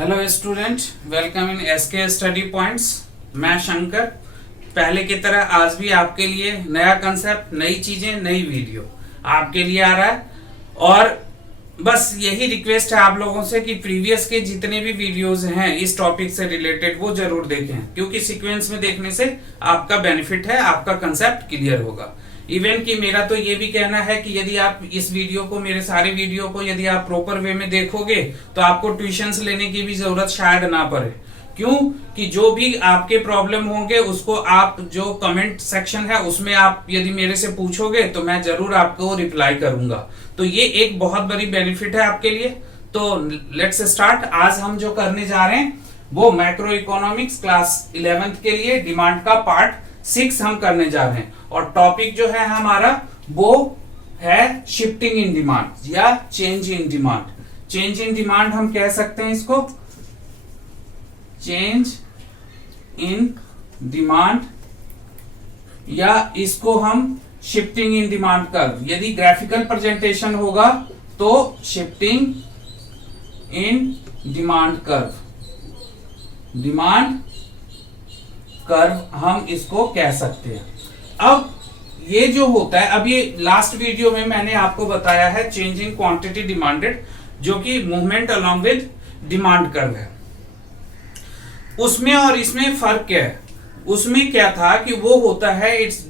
Hello student, welcome in SK study points. मैं शंकर। पहले की तरह आज भी आपके लिए नया कंसेप्ट, नई चीजें, नई वीडियो आपके लिए आ रहा है। और बस यही रिक्वेस्ट है आप लोगों से कि प्रीवियस के जितने भी वीडियोस हैं इस टॉपिक से रिलेटेड वो जरूर देखें, क्योंकि सीक्वेंस में देखने से आपका बेनिफिट है, आपका कंसेप्ट क्लियर होगा। इवन कि मेरा तो ये भी कहना है कि यदि आप इस वीडियो को, मेरे सारे वीडियो को यदि आप प्रॉपर वे में देखोगे तो आपको ट्यूशंस लेने की भी जरूरत शायद ना पड़े। क्यों कि जो भी आपके प्रॉब्लम होंगे उसको आप जो कमेंट सेक्शन है उसमें आप यदि मेरे से पूछोगे तो मैं जरूर आपको रिप्लाई करूंगा। तो ये एक बहुत बड़ी बेनिफिट है आपके लिए। तो लेट्स स्टार्ट। आज हम जो करने जा रहे हैं वो मैक्रो इकोनॉमिक्स क्लास 11th के लिए डिमांड का पार्ट 6 हम करने जा रहे हैं। और टॉपिक जो है हमारा वो है शिफ्टिंग इन डिमांड या change in demand. Change in demand हम कह सकते हैं इसको, चेंज इन डिमांड, या इसको हम शिफ्टिंग इन डिमांड कर्व। यदि ग्राफिकल प्रेजेंटेशन होगा तो shifting in demand curve, demand curve हम इसको कह सकते हैं। अब ये जो होता है, अब ये लास्ट वीडियो में मैंने आपको बताया है चेंज इन क्वांटिटी डिमांडेड, जो कि movement along with demand curve है। उसमें और इसमें फर्क क्या है? उसमें क्या था कि वो होता है इट्स,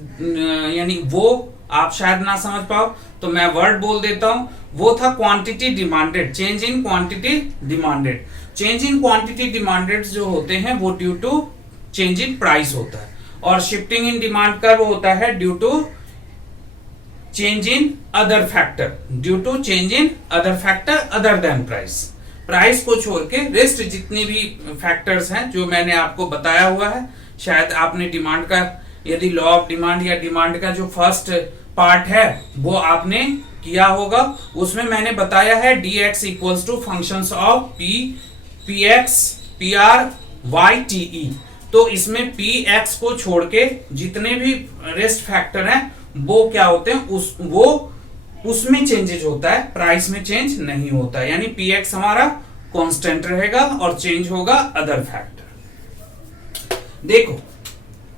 यानी वो आप शायद ना समझ पाओ तो मैं वर्ड बोल देता हूं। वो था quantity demanded, change in quantity demanded. Change in quantity demanded जो होते हैं वो due to change in price होता है, और शिफ्टिंग इन डिमांड कर्व होता है due to change in other factor, due to change in other factor other than price. Price को छोड़ के रेस्ट जितनी भी फैक्टर्स हैं जो मैंने आपको बताया हुआ है, शायद आपने डिमांड का, यदि लॉ ऑफ डिमांड या डिमांड का जो फर्स्ट पार्ट है वो आपने किया होगा, उसमें मैंने बताया है dx equals to functions of p, px, pr, y, te। तो इसमें px को छोड़ के जितने भी रेस्ट फैक्टर हैं वो क्या होते हैं, उसमें चेंजेज होता है, प्राइस में चेंज नहीं होता है। यानी px हमारा कांस्टेंट रहेगा और चेंज होगा अदर फैक्टर। देखो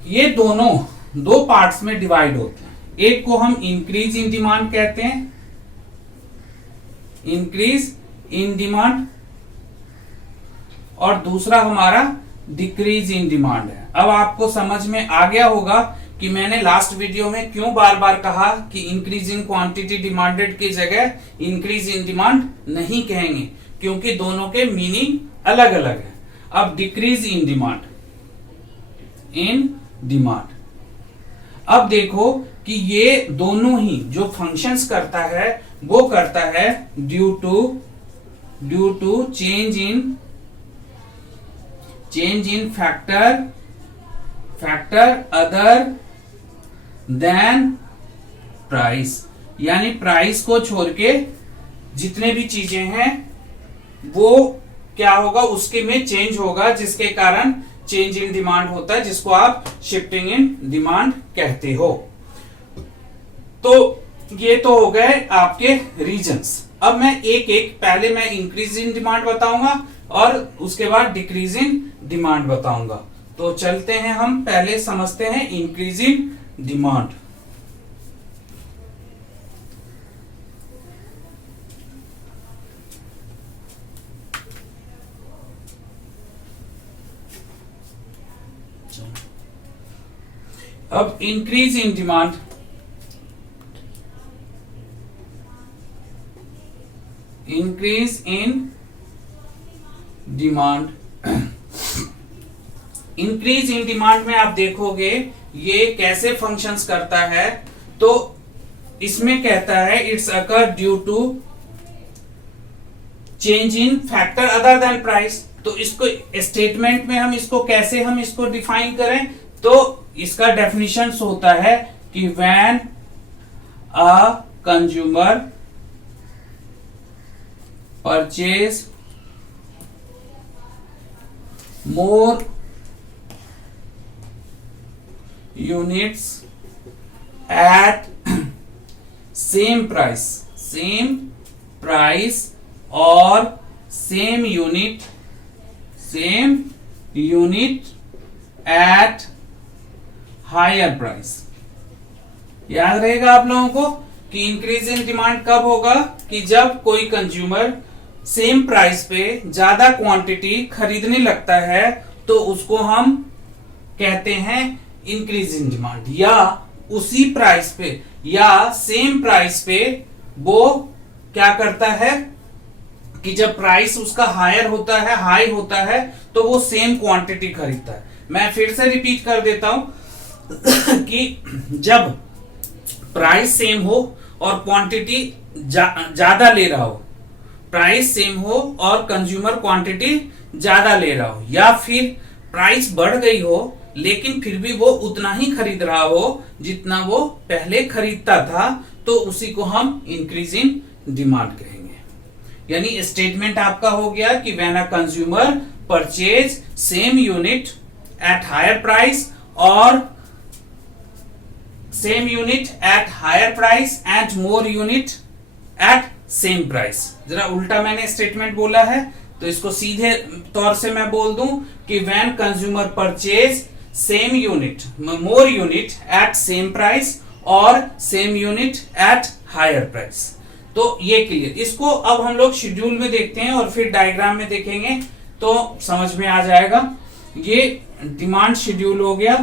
ये दोनों दो पार्ट्स में डिवाइड होते हैं। एक को हम इंक्रीज इन डिमांड कहते हैं, इंक्रीज इन डिमांड, और दूसरा हमारा डिक्रीज इन डिमांड है। अब आपको समझ में आ गया होगा कि मैंने लास्ट वीडियो में क्यों बार बार कहा कि इंक्रीज इन क्वांटिटी डिमांडेड की जगह इंक्रीज इन डिमांड नहीं कहेंगे, क्योंकि दोनों के मीनिंग अलग अलग है। अब decrease in demand, in demand, अब देखो कि ये दोनों ही जो फंक्शंस करता है वो करता है due to change in factor other than price. यानी प्राइस को छोड़ के जितने भी चीजें हैं वो क्या होगा, उसके में चेंज होगा, जिसके कारण चेंज इन डिमांड होता है, जिसको आप शिफ्टिंग इन डिमांड कहते हो। तो ये तो हो गए आपके रीजंस। अब मैं एक एक, पहले मैं इंक्रीज इन डिमांड बताऊंगा और उसके बाद डिक्रीज इन डिमांड बताऊंगा। तो चलते हैं, हम पहले समझते हैं इंक्रीज इन डिमांड। अब increase in demand, increase in demand, increase in demand में आप देखोगे ये कैसे फंक्शंस करता है। तो इसमें कहता है it's occur due to change in factor other than price. तो इसको स्टेटमेंट में हम इसको कैसे हम इसको डिफाइन करें, तो इसका डेफिनेशन होता है कि when a consumer purchase more units at same price or same unit same unit at higher price. याद रहेगा आप लोगों को कि इंक्रीज इन डिमांड कब होगा, कि जब कोई कंज्यूमर सेम प्राइस पे ज्यादा क्वांटिटी खरीदने लगता है तो उसको हम कहते हैं इंक्रीज इन डिमांड। या उसी प्राइस पे या सेम प्राइस पे वो क्या करता है कि जब प्राइस उसका हायर होता है, हाई होता है, तो वो सेम क्वांटिटी खरीदता है। मैं फिर से रिपीट कर देता हूं कि जब प्राइस सेम हो और क्वांटिटी ज्यादा ले रहा हो, प्राइस सेम हो और कंज्यूमर क्वांटिटी ज्यादा ले रहा हो, या फिर प्राइस बढ़ गई हो लेकिन फिर भी वो उतना ही खरीद रहा हो जितना वो पहले खरीदता था, तो उसी को हम इंक्रीज इन डिमांड कहेंगे। यानी स्टेटमेंट आपका हो गया कि when a consumer purchase same unit at higher price और same unit at higher price and more unit at same price. जरा उल्टा मैंने स्टेटमेंट बोला है तो इसको सीधे तौर से मैं बोल दूं कि when consumer purchase same unit more unit at same price और same unit at higher price. तो ये क्लियर। इसको अब हम लोग शेड्यूल में देखते हैं और फिर डायग्राम में देखेंगे तो समझ में आ जाएगा। ये डिमांड शेड्यूल हो गया,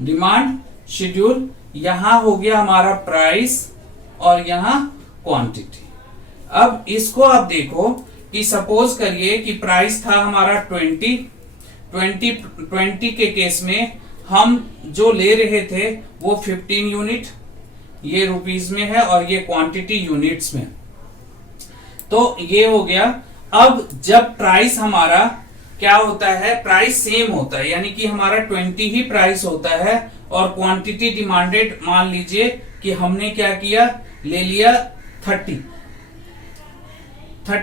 डिमांड शेड्यूल। यहां हो गया हमारा प्राइस और यहां क्वांटिटी। अब इसको आप देखो कि सपोज करिए कि प्राइस था हमारा 20 के केस में हम जो ले रहे थे वो 15 यूनिट, ये रुपीस में है और ये क्वांटिटी यूनिट्स में। तो ये हो गया। अब जब प्राइस हमारा क्या होता है, प्राइस सेम होता है, यानी कि हमारा 20 ही प्राइस होता है और क्वांटिटी डिमांडेड मान लीजिए कि हमने क्या किया, ले लिया 30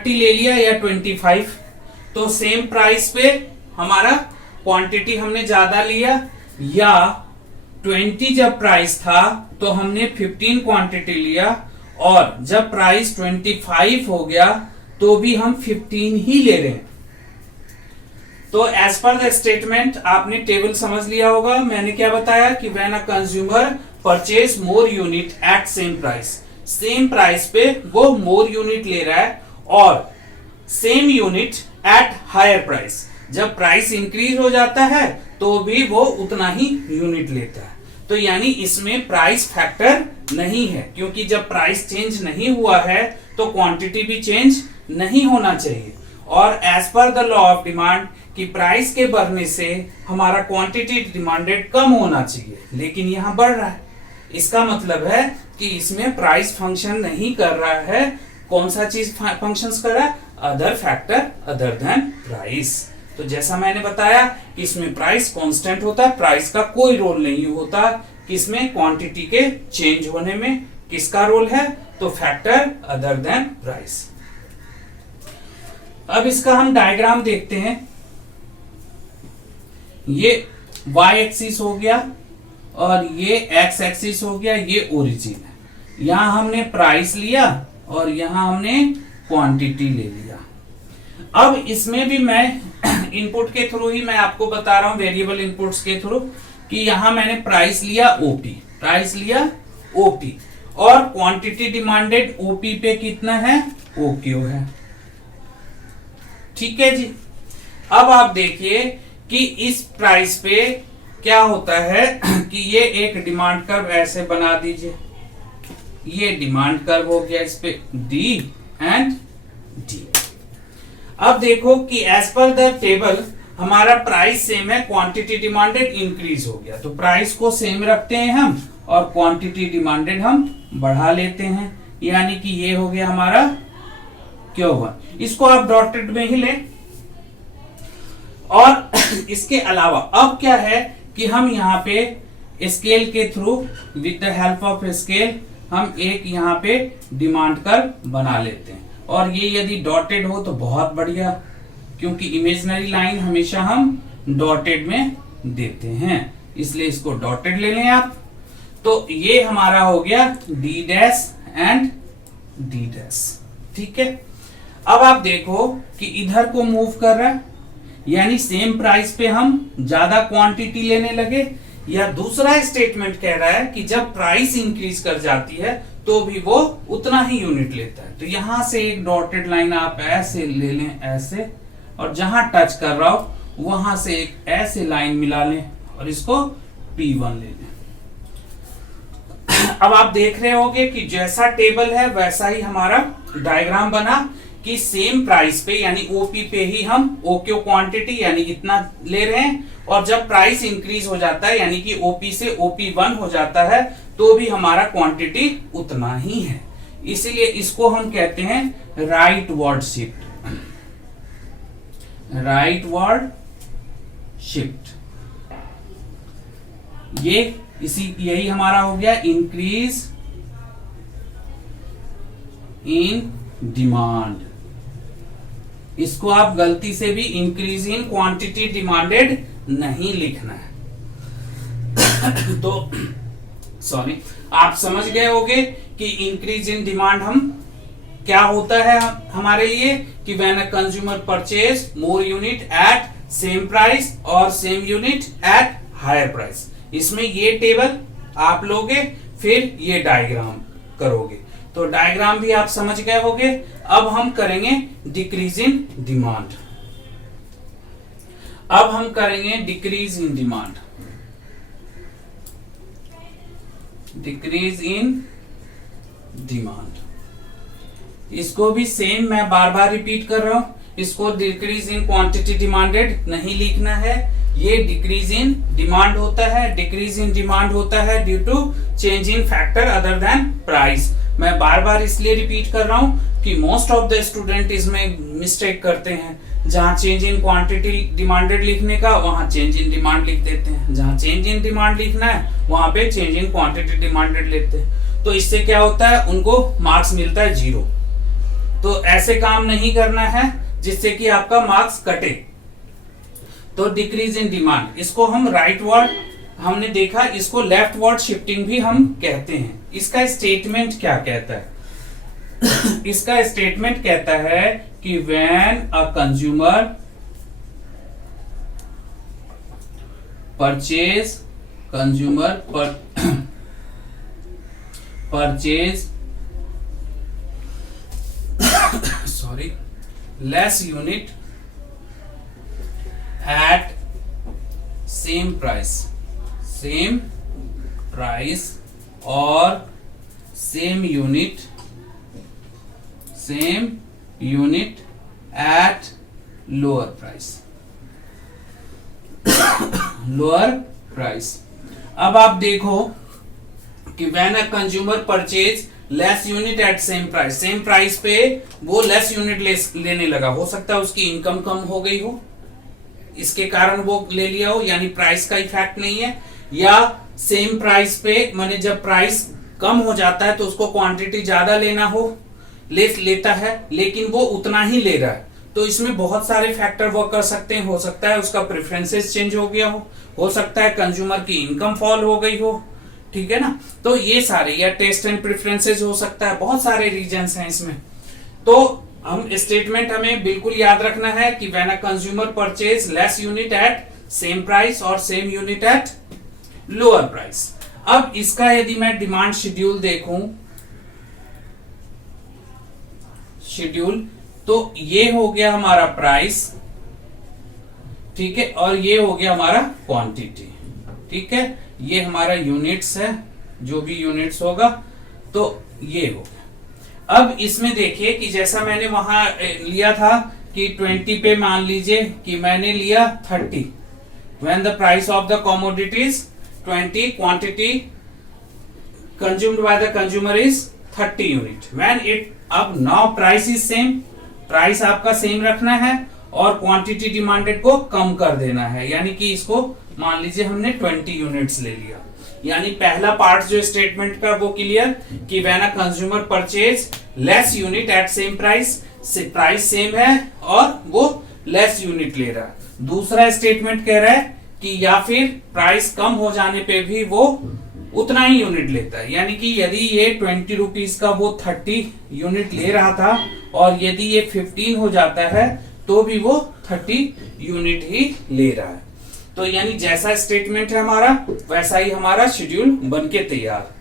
ले लिया या 25, तो सेम प्राइस पे हमारा क्वांटिटी हमने ज्यादा लिया, या 20 जब प्राइस था तो हमने 15 क्वांटिटी लिया, और जब प्राइस 25 हो गया तो भी हम 15 ही ले रहे हैं। तो एज पर द स्टेटमेंट आपने टेबल समझ लिया होगा। मैंने क्या बताया कि when a consumer purchase more unit at same price, same price पे वो मोर यूनिट ले रहा है, और same unit at higher price, जब प्राइस इंक्रीज हो जाता है तो भी वो उतना ही यूनिट लेता है। तो यानी इसमें प्राइस फैक्टर नहीं है, क्योंकि जब प्राइस चेंज नहीं हुआ है तो क्वांटिटी भी चेंज नहीं होना चाहिए। और as per the law of demand कि प्राइस के बढ़ने से हमारा क्वांटिटी डिमांडेड कम होना चाहिए, लेकिन यहां बढ़ रहा है। इसका मतलब है कि इसमें प्राइस फंक्शन नहीं कर रहा है। कौन सा चीज फंक्शंस कर रहा है? Other factor other than price. तो जैसा मैंने बताया कि इसमें प्राइस कांस्टेंट होता है, प्राइस का कोई रोल नहीं होता। किसमें? क्वांटिटी के चेंज होने में किसका रोल है? तो फैक्टर अदर देन प्राइस। अब इसका हम डायग्राम देखते हैं। ये y एक्सिस हो गया और ये x एक्सिस हो गया, ये ओरिजिन है। यहां हमने प्राइस लिया और यहां हमने क्वांटिटी ले लिया। अब इसमें भी मैं इनपुट के थ्रू ही मैं आपको बता रहा हूं, वेरिएबल इनपुट्स के थ्रू, कि यहां मैंने प्राइस लिया ओपी, प्राइस लिया ओपी, और क्वांटिटी डिमांडेड ओपी पे कितना है? ओक्यू है। ठीक है जी। अब आप देखिए कि इस प्राइस पे क्या होता है कि ये एक डिमांड कर्व ऐसे बना दीजिए। ये डिमांड कर्व हो गया, इस पे डी एंड डी। अब देखो कि एज पर द टेबल हमारा प्राइस सेम है, क्वांटिटी डिमांडेड इंक्रीज हो गया, तो प्राइस को सेम रखते हैं हम और क्वांटिटी डिमांडेड हम बढ़ा लेते हैं। यानी कि ये हो गया हमारा Q1। इसको आप डॉटेड में ही लें। और इसके अलावा अब क्या है कि हम यहाँ पे स्केल के through with the help of scale हम एक यहाँ पे डिमांड कर्व बना लेते हैं। और ये यदि डॉटेड हो तो बहुत बढ़िया, क्योंकि इमेजिनरी लाइन हमेशा हम डॉटेड में देते हैं, इसलिए इसको डॉटेड ले लें आप। तो ये हमारा हो गया D dash and D dash. ठीक है। अब आप देखो कि इधर को मूव कर रहा है, यानी सेम प्राइस पे हम ज्यादा क्वांटिटी लेने लगे, या दूसरा स्टेटमेंट कह रहा है कि जब प्राइस इंक्रीज कर जाती है तो भी वो उतना ही यूनिट लेता है। तो यहां से एक डॉटेड लाइन आप ऐसे ले लें, ऐसे, और जहां टच कर रहा हो वहां से एक ऐसे लाइन मिला लें और इसको P1 ले लें। अब आप देख रहे होंगे कि जैसा टेबल है वैसा ही हमारा डायग्राम बना कि सेम प्राइस पे यानी ओपी पे ही हम ओक्यू क्वांटिटी यानी इतना ले रहे हैं, और जब प्राइस इंक्रीज हो जाता है यानी कि ओपी से OP1 हो जाता है तो भी हमारा क्वांटिटी उतना ही है। इसीलिए इसको हम कहते हैं right word shift, right word shift. यही हमारा हो गया इंक्रीज इन डिमांड। इसको आप गलती से भी इंक्रीज इन क्वांटिटी डिमांडेड नहीं लिखना है। तो सॉरी, आप समझ गए होंगे कि इंक्रीज इन डिमांड हम क्या होता है हमारे लिए कि when a consumer purchase more unit at same price और same unit at higher price. इसमें ये टेबल आप लोगे, फिर ये डायग्राम करोगे, तो डायग्राम भी आप समझ गए होंगे। अब हम करेंगे डिक्रीज इन डिमांड। अब हम करेंगे decrease in demand, decrease in demand. इसको भी सेम मैं बार बार रिपीट कर रहा हूं, इसको डिक्रीज इन क्वांटिटी डिमांडेड नहीं लिखना है, ये डिक्रीज इन डिमांड होता है। डिक्रीज इन डिमांड होता है due to change in factor other than price. मैं बार बार इसलिए रिपीट कर रहा हूं कि मोस्ट ऑफ द स्टूडेंट इसमें मिस्टेक करते हैं, जहां चेंज इन क्वांटिटी डिमांडेड लिखने का वहां चेंज इन डिमांड लिख देते हैं, जहां चेंज इन डिमांड लिखना है वहां पे चेंज इन क्वांटिटी डिमांडेड लेते हैं। तो इससे क्या होता है, उनको मार्क्स मिलता है 0। तो ऐसे काम नहीं करना है जिससे कि आपका मार्क्स कटे। तो डिक्रीज इन डिमांड, इसको हम राइट वर्ड हमने देखा, इसको लेफ्ट वर्ड शिफ्टिंग भी हम कहते हैं। इसका स्टेटमेंट क्या कहता है? इसका स्टेटमेंट कहता है कि when a consumer purchase less unit at same price or same unit at lower price। अब आप देखो कि when a consumer purchase less unit at same price पे वो लेस यूनिट लेने लगा, हो सकता है उसकी इनकम कम हो गई हो, इसके कारण वो ले लिया हो, यानी प्राइस का इफेक्ट नहीं है। या सेम प्राइस पे माने जब प्राइस कम हो जाता है तो उसको क्वांटिटी ज्यादा लेना हो, लेता है, लेकिन वो उतना ही ले रहा है। तो इसमें बहुत सारे फैक्टर वर्क कर सकते हैं। हो सकता है उसका प्रेफरेंसेस चेंज हो गया हो सकता है कंज्यूमर की इनकम फॉल हो गई हो, ठीक है ना। तो ये सारे, या टेस्ट एंड प्रेफरेंसेस हो सकता है, बहुत सारे रीजंस हैं इसमें। तो हम स्टेटमेंट हमें बिल्कुल याद रखना है कि when a consumer purchase less unit at same price और same unit at lower price. अब इसका यदि मैं डिमांड शेड्यूल देखूं, तो ये हो गया हमारा प्राइस, ठीक है, और ये हो गया हमारा क्वांटिटी, ठीक है। ये हमारा यूनिट्स है, जो भी यूनिट्स होगा तो ये हो गया। अब इसमें देखिए कि जैसा मैंने वहां लिया था कि 20 पे मान लीजिए कि मैंने लिया 30, when the price of the commodities 20, quantity consumed by the consumer is 30 unit. When it, अब now price is same, price आपका सेम रखना है और क्वांटिटी डिमांडेड को कम कर देना है, यानी कि इसको मान लीजिए हमने 20 यूनिट्स ले लिया। यानी पहला पार्ट जो स्टेटमेंट का वो क्लियर कि when a consumer purchase less unit at same price same है और वो लेस यूनिट ले रहा है। दूसरा स्टेटमेंट कह रहा है कि या फिर प्राइस कम हो जाने पे भी वो उतना ही यूनिट लेता है, यानी कि यदि ये 20 रुपीज का वो 30 यूनिट ले रहा था और यदि ये 15 हो जाता है तो भी वो 30 यूनिट ही ले रहा है। तो यानी जैसा स्टेटमेंट है हमारा वैसा ही हमारा शेड्यूल बनके तैयार।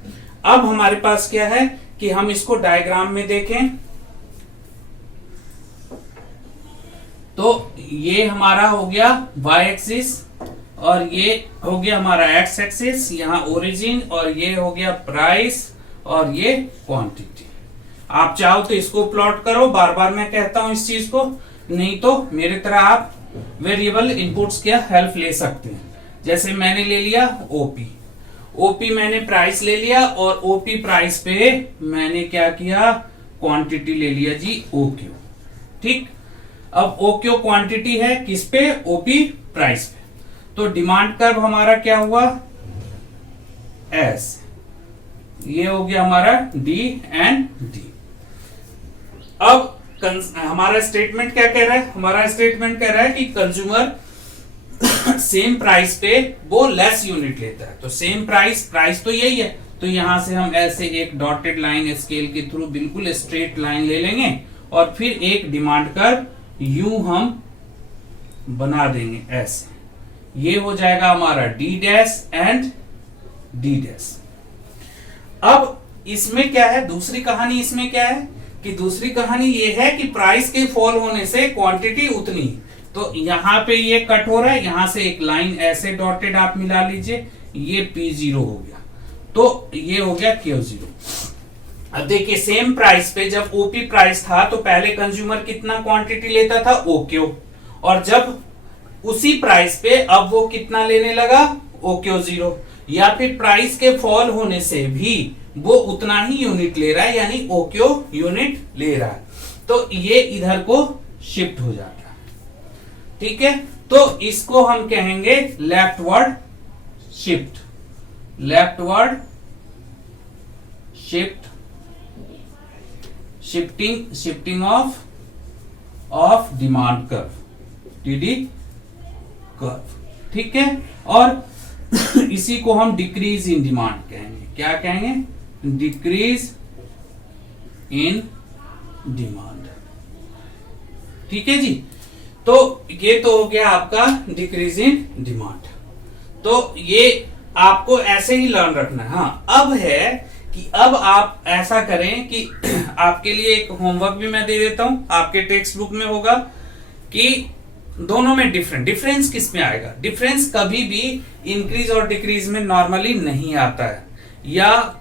अब हमारे पास क्या है कि हम इसको डायग्राम में देखें तो ये हमारा हो गया y एक्सिस और ये हो गया हमारा x एक्सिस, यहाँ ओरिजिन, और ये हो गया प्राइस और ये क्वांटिटी। आप चाहो तो इसको प्लॉट करो, बार बार मैं कहता हूं इस चीज को, नहीं तो मेरी तरह आप वेरिएबल इनपुट्स की हेल्प ले सकते हैं। जैसे मैंने ले लिया ओपी मैंने प्राइस ले लिया और ओपी प्राइस पे मैंने क्या किया, क्वांटिटी ले लिया जी ओक्यू। ठीक, अब ओक्यू क्वांटिटी है किस पे, ओपी प्राइस पे। तो डिमांड कर्व हमारा क्या हुआ, एस, ये हो गया हमारा डी एंड डी। अब हमारा स्टेटमेंट क्या कह रहा है, हमारा स्टेटमेंट कह रहा है कि कंज्यूमर सेम प्राइस पे वो लेस यूनिट लेता है। तो सेम प्राइस तो यही है, तो यहां से हम ऐसे एक डॉटेड लाइन स्केल के थ्रू बिल्कुल स्ट्रेट लाइन ले लेंगे और फिर एक डिमांड कर्व यूं हम बना देंगे ऐसे। ये हो जाएगा हमारा D dash and D dash. अब इसमें क्या है, दूसरी कहानी इसमें क्या है कि दूसरी कहानी ये है कि प्राइस के फॉल होने से क्वांटिटी उतनी, तो यहां पे ये कट हो रहा है, यहां से एक लाइन ऐसे डॉटेड आप मिला लीजिए, ये P0 हो गया, तो ये हो गया Q0। अब देखिए सेम प्राइस पे जब ओपी प्राइस था तो पहले कंज्यूमर कितना क्वांटिटी लेता था, ओक्यू, और जब उसी प्राइस पे अब वो कितना लेने लगा, OQ0, या फिर प्राइस के फॉल होने से भी वो उतना ही यूनिट ले रहा है, यानी OQ यूनिट ले रहा है, तो ये इधर को शिफ्ट हो जाता है। ठीक है, तो इसको हम कहेंगे leftward shift, leftward shift, shifting of demand curve, TD curve. ठीक है, और इसी को हम डिक्रीज इन डिमांड कहेंगे। क्या कहेंगे, डिक्रीज इन डिमांड। ठीक है जी, तो ये तो हो गया आपका डिक्रीज इन डिमांड। तो ये आपको ऐसे ही लर्न रखना है। हाँ, अब है कि अब आप ऐसा करें कि आपके लिए एक होमवर्क भी मैं दे देता हूं, आपके टेक्स्ट बुक में होगा कि दोनों में डिफरेंस किस में आएगा। डिफरेंस कभी भी इंक्रीज और डिक्रीज में नॉर्मली नहीं आता है, या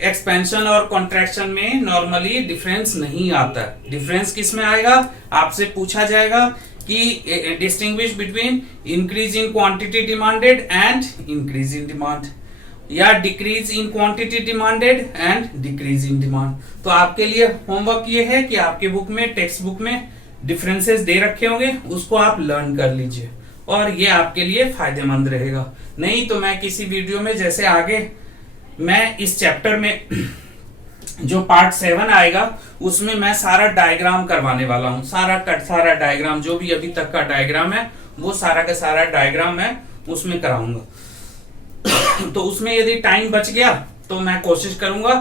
एक्सपेंशन और कॉन्ट्रैक्शन में नॉर्मली डिफरेंस नहीं आता है। डिफरेंस किस में आएगा, आपसे पूछा जाएगा कि distinguish between increase in quantity demanded and increase in demand, या decrease in quantity demanded and decrease in demand. तो आपके लिए होमवर्क ये है कि आपके बुक में, टेक्स्ट बुक में डिफरेंसेस दे रखे होंगे, उसको आप लर्न कर लीजिए और ये आपके लिए फायदेमंद रहेगा। नहीं तो मैं किसी वीडियो में, जैसे आगे मैं इस चैप्टर में जो पार्ट 7 आएगा उसमें मैं सारा डायग्राम करवाने वाला हूँ, सारा डायग्राम, जो भी अभी तक का डायग्राम है वो सारा का सारा डायग्राम मैं उसमें कराऊंगा। तो उसमें यदि टाइम बच गया तो मैं कोशिश करूंगा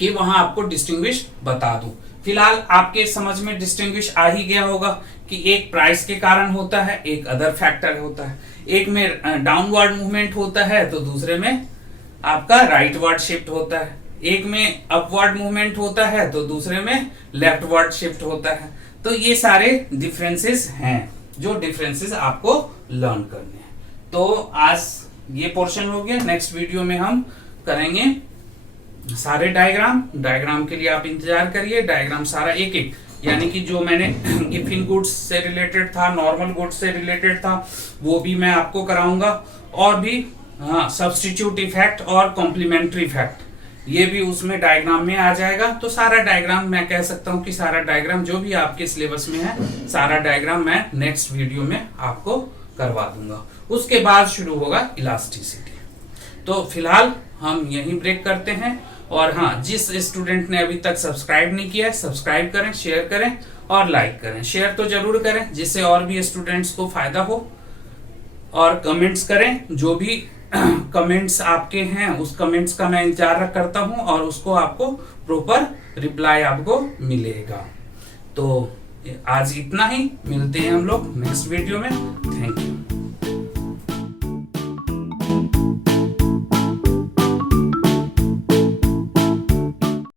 कि वहां आपको डिस्टिंग्विश बता दूं। फिलहाल आपके समझ में डिस्टिंग्विश आ ही गया होगा कि एक प्राइस के कारण होता है, एक अदर फैक्टर होता है, एक में डाउनवर्ड मूवमेंट होता है तो दूसरे में आपका राइटवर्ड शिफ्ट होता है, एक में अपवर्ड मूवमेंट होता है तो दूसरे में लेफ्टवर्ड शिफ्ट होता है। तो ये सारे डिफरेंसेस हैं जो डिफरेंसेस आपको लर्न करने हैं। तो आज ये पोर्शन हो गया, नेक्स्ट वीडियो में हम करेंगे सारे डायग्राम के लिए आप इंतजार करिए। डायग्राम सारा एक यानी कि जो मैंने गिफिन गुड्स से रिलेटेड था, नॉर्मल गुड्स से रिलेटेड था, वो भी मैं आपको कराऊंगा, और भी हाँ सब्स्टिट्यूट इफेक्ट और कॉम्प्लीमेंट्री इफेक्ट ये भी उसमें डायग्राम में आ जाएगा। तो सारा डायग्राम मैं कह सकता हूँ कि सारा डायग्राम जो भी आपके सिलेबस में है सारा डायग्राम मैं नेक्स्ट वीडियो में आपको करवा दूंगा। उसके बाद शुरू होगा इलास्टिसिटी। तो फिलहाल हम यहीं ब्रेक करते हैं, और हाँ जिस स्टूडेंट ने अभी तक सब्सक्राइब नहीं किया है सब्सक्राइब करें, शेयर करें और लाइक करें। शेयर तो जरूर करें जिससे और भी स्टूडेंट्स को फायदा हो, और कमेंट्स करें जो भी कमेंट्स आपके हैं, उस कमेंट्स का मैं इंतजार करता हूं और उसको आपको प्रॉपर रिप्लाई आपको मिलेगा। तो आज इतना ही, मिलते हैं हम लोग नेक्स्ट वीडियो में। Thank you.